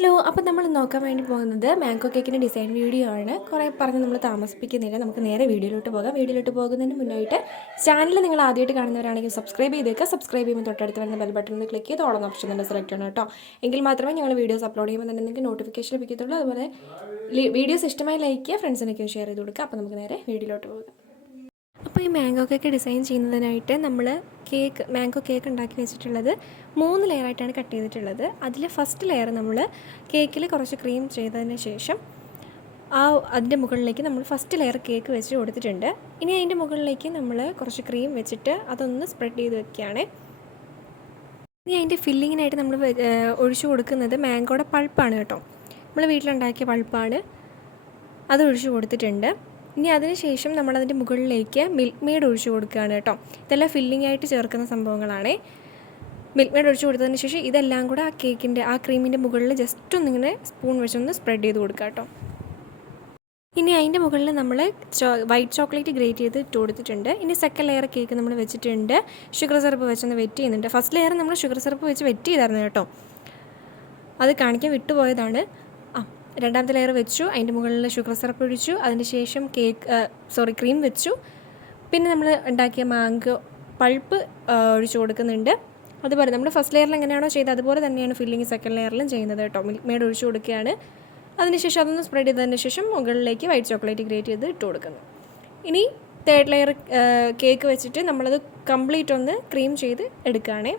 Hello, അപ്പോൾ നമ്മൾ നോക്കാൻ വേണ്ടി പോകുന്നത് മാംഗോ കേക്കിൻ്റെ ഡിസൈൻ വീഡിയോ ആണ്. കുറേ പറഞ്ഞ് നമ്മൾ താമസിപ്പിക്കുന്നില്ല, നമുക്ക് നേരെ വീഡിയോയിലോട്ട് പോകാം. വീഡിയോയിലോട്ട് പോകുന്നതിന് മുന്നായിട്ട് ചാനൽ നിങ്ങൾ ആദ്യമായിട്ട് കാണുന്നവരാണെങ്കിൽ സബ്സ്ക്രൈബ് ചെയ്തേക്കുക. സബ്സ്ക്രൈബ് ചെയ്യുമ്പോൾ തൊട്ടടുത്ത് വരുന്ന ബെൽ ബട്ടൺ ക്ലിക്ക് ചെയ്ത് ഓളം ഓപ്ഷൻ തന്നെ സെലക്ട് ചെയ്യണം കേട്ടോ. എങ്കിൽ മാത്രമേ ഞങ്ങൾ വീഡിയോസ് അപ്ലോഡ് ചെയ്യുമ്പോൾ തന്നെ നിങ്ങൾക്ക് നോട്ടിഫിക്കേഷൻ ലഭിക്കത്തുള്ളൂ. അതുപോലെ വീഡിയോസ് ഇഷ്ടമായി ലൈക്ക് ചെയ്യുക, ഫ്രണ്ട്സിനൊക്കെ ഷെയർ ചെയ്ത് കൊടുക്കുക. അപ്പോൾ നമുക്ക് നേരെ വീഡിയോയിലോട്ട് പോകാം. അപ്പോൾ ഈ മാംഗോ കേക്ക് ഡിസൈൻ ചെയ്യുന്നതിനായിട്ട് നമ്മൾ മാംഗോ കേക്ക് ഉണ്ടാക്കി വെച്ചിട്ടുള്ളത് 3 ലെയറായിട്ടാണ് കട്ട് ചെയ്തിട്ടുള്ളത്. അതിൽ ഫസ്റ്റ് ലെയർ നമ്മൾ കേക്കിൽ കുറച്ച് ക്രീം ചെയ്തതിന് ശേഷം അതിൻ്റെ മുകളിലേക്ക് നമ്മൾ ഫസ്റ്റ് ലെയർ കേക്ക് വെച്ച് കൊടുത്തിട്ടുണ്ട്. ഇനി അതിൻ്റെ മുകളിലേക്ക് നമ്മൾ കുറച്ച് ക്രീം വെച്ചിട്ട് അതൊന്ന് സ്പ്രെഡ് ചെയ്ത് വെക്കുകയാണ്. ഇനി അതിൻ്റെ ഫില്ലിങ്ങിനായിട്ട് നമ്മൾ ഒഴിച്ചു കൊടുക്കുന്നത് മാംഗോയുടെ പൾപ്പാണ് കേട്ടോ. നമ്മൾ വീട്ടിലുണ്ടാക്കിയ പൾപ്പാണ്, അത് ഒഴിച്ചു കൊടുത്തിട്ടുണ്ട്. ഇനി അതിനുശേഷം നമ്മളതിൻ്റെ മുകളിലേക്ക് മിൽക്ക് മെയ്ഡ് ഒഴിച്ചു കൊടുക്കുകയാണ് കേട്ടോ. ഇതെല്ലാം ഫില്ലിംഗ് ആയിട്ട് ചേർക്കുന്ന സംഭവങ്ങളാണ്. മിൽക്ക് മെയ്ഡ് ഒഴിച്ചു കൊടുത്തതിന് ശേഷം ഇതെല്ലാം കൂടെ ആ ക്രീമിൻ്റെ മുകളിൽ ജസ്റ്റ് ഒന്നിങ്ങനെ സ്പൂൺ വെച്ചൊന്ന് സ്പ്രെഡ് ചെയ്ത് കൊടുക്കുക കേട്ടോ. ഇനി അതിൻ്റെ മുകളിൽ നമ്മൾ വൈറ്റ് ചോക്ലേറ്റ് ഗ്രേറ്റ് ചെയ്ത് ഇട്ട് കൊടുത്തിട്ടുണ്ട്. ഇനി സെക്കൻഡ് ലെയർ കേക്ക് നമ്മൾ വെച്ചിട്ടുണ്ട്. ഷുഗർ സിറപ്പ് വെച്ചൊന്ന് വെറ്റ് ചെയ്യുന്നുണ്ട്. ഫസ്റ്റ് ലെയർ നമ്മൾ ഷുഗർ സിറപ്പ് വെച്ച് വെറ്റ് ചെയ്തായിരുന്നു കേട്ടോ, അത് കാണിക്കാൻ വിട്ടുപോയതാണ്. രണ്ടാമത്തെ ലെയർ വെച്ചു, അതിൻ്റെ മുകളിൽ ഷുഗർ സിറപ്പ് ഒഴിച്ചു, അതിന് ശേഷം ക്രീം വെച്ചു. പിന്നെ നമ്മൾ ഉണ്ടാക്കിയ മാംഗോ പൾപ്പ് ഒഴിച്ചു കൊടുക്കുന്നുണ്ട്. അതുപോലെ നമ്മൾ ഫസ്റ്റ് ലെയറിൽ എങ്ങനെയാണോ ചെയ്തത് അതുപോലെ തന്നെയാണ് ഫില്ലിങ് സെക്കൻഡ് ലെയറിലും ചെയ്യുന്നത് കേട്ടോ. മിൽക്ക് മെയ്ഡ് ഒഴിച്ചു കൊടുക്കുകയാണ്. അതിനുശേഷം അതൊന്ന് സ്പ്രെഡ് ചെയ്തതിന് ശേഷം മുകളിലേക്ക് വൈറ്റ് ചോക്ലേറ്റ് ഗ്രേറ്റ് ചെയ്ത് ഇട്ട് കൊടുക്കുന്നു. ഇനി തേർഡ് ലെയർ കേക്ക് വെച്ചിട്ട് നമ്മളത് കംപ്ലീറ്റ് ഒന്ന് ക്രീം ചെയ്ത് എടുക്കുകയാണ്.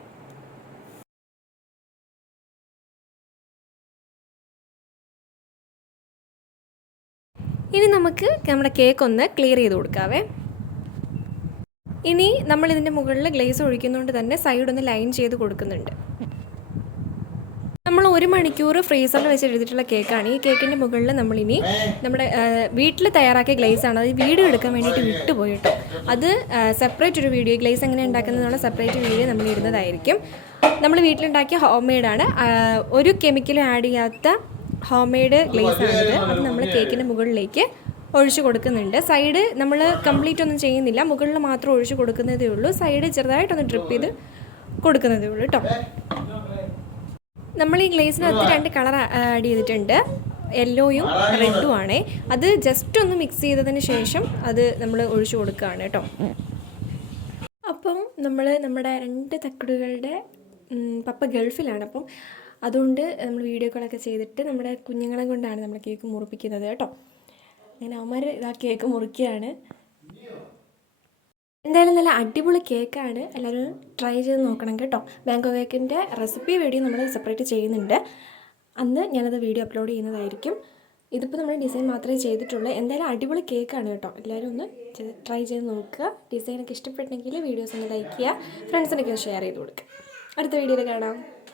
ഇനി നമുക്ക് നമ്മുടെ കേക്ക് ഒന്ന് ക്ലിയർ ചെയ്ത് കൊടുക്കാവേ. ഇനി നമ്മളിതിൻ്റെ മുകളിൽ ഗ്ലേസ് ഒഴിക്കുന്നതുകൊണ്ട് തന്നെ സൈഡ് ഒന്ന് ലൈൻ ചെയ്ത് കൊടുക്കുന്നുണ്ട്. നമ്മൾ 1 മണിക്കൂർ ഫ്രീസറിൽ വെച്ച് എടുത്തിട്ടുള്ള കേക്കാണ്. ഈ കേക്കിൻ്റെ മുകളിൽ നമ്മളിനി നമ്മുടെ വീട്ടിൽ തയ്യാറാക്കിയ ഗ്ലേസാണ്. അത് വീഡിയോ എടുക്കാൻ വേണ്ടിയിട്ട് വിട്ടുപോയി കേട്ടോ. അത് സെപ്പറേറ്റ് ഒരു വീഡിയോ, ഗ്ലേസ് എങ്ങനെ ഉണ്ടാക്കുന്നതെന്നുള്ള സെപ്പറേറ്റ് വീഡിയോ നമ്മൾ ഇടുന്നതായിരിക്കും. നമ്മൾ വീട്ടിലുണ്ടാക്കിയ ഹോം മെയ്ഡാണ്, ഒരു കെമിക്കലും ആഡ് ചെയ്യാത്ത ഹോം മെയ്ഡ് ഗ്ലേസാണിത്. അത് നമ്മൾ കേക്കിൻ്റെ മുകളിലേക്ക് ഒഴിച്ചു കൊടുക്കുന്നുണ്ട്. സൈഡ് നമ്മൾ കംപ്ലീറ്റ് ഒന്നും ചെയ്യുന്നില്ല, മുകളിൽ മാത്രം ഒഴിച്ചു കൊടുക്കുന്നതേ ഉള്ളൂ. സൈഡ് ചെറുതായിട്ടൊന്ന് ഡ്രിപ്പ് ചെയ്ത് കൊടുക്കുന്നതേ ഉള്ളൂ കേട്ടോ. നമ്മൾ ഈ ഗ്ലേസിനകത്ത് 2 കളർ ആഡ് ചെയ്തിട്ടുണ്ട്, യെല്ലോയും റെഡും ആണ്. അത് ജസ്റ്റ് ഒന്ന് മിക്സ് ചെയ്തതിന് ശേഷം അത് നമ്മൾ ഒഴിച്ചു കൊടുക്കുകയാണ് കേട്ടോ. അപ്പം നമ്മുടെ 2 തക്കടുകളുടെ പപ്പ ഗൾഫിലാണ്. അപ്പം അതുകൊണ്ട് നമ്മൾ വീഡിയോ കോളൊക്കെ ചെയ്തിട്ട് നമ്മുടെ കുഞ്ഞുങ്ങളെ കൊണ്ടാണ് നമ്മൾ കേക്ക് മുറിപ്പിക്കുന്നത് കേട്ടോ. അങ്ങനെ അവന്മാർ കേക്ക് മുറിക്കുകയാണ്. എന്തായാലും നല്ല അടിപൊളി കേക്കാണ്, എല്ലാവരും ട്രൈ ചെയ്ത് നോക്കണം കേട്ടോ. മാംഗോ കേക്കിൻ്റെ റെസിപ്പി വീഡിയോ നമ്മൾ സെപ്പറേറ്റ് ചെയ്യുന്നുണ്ട്, അന്ന് ഞാനത് വീഡിയോ അപ്ലോഡ് ചെയ്യുന്നതായിരിക്കും. ഇതിപ്പോൾ നമ്മൾ ഡിസൈൻ മാത്രമേ ചെയ്തിട്ടുള്ളൂ. എന്തായാലും അടിപൊളി കേക്കാണ് കേട്ടോ, എല്ലാവരും ഒന്ന് ട്രൈ ചെയ്ത് നോക്കുക. ഡിസൈനൊക്കെ ഇഷ്ടപ്പെട്ടെങ്കിൽ വീഡിയോസ് ഒന്ന് ലൈക്ക് ചെയ്യുക, ഫ്രണ്ട്സിനൊക്കെ ഷെയർ ചെയ്ത് കൊടുക്കുക. അടുത്ത വീഡിയോയിൽ കാണാം.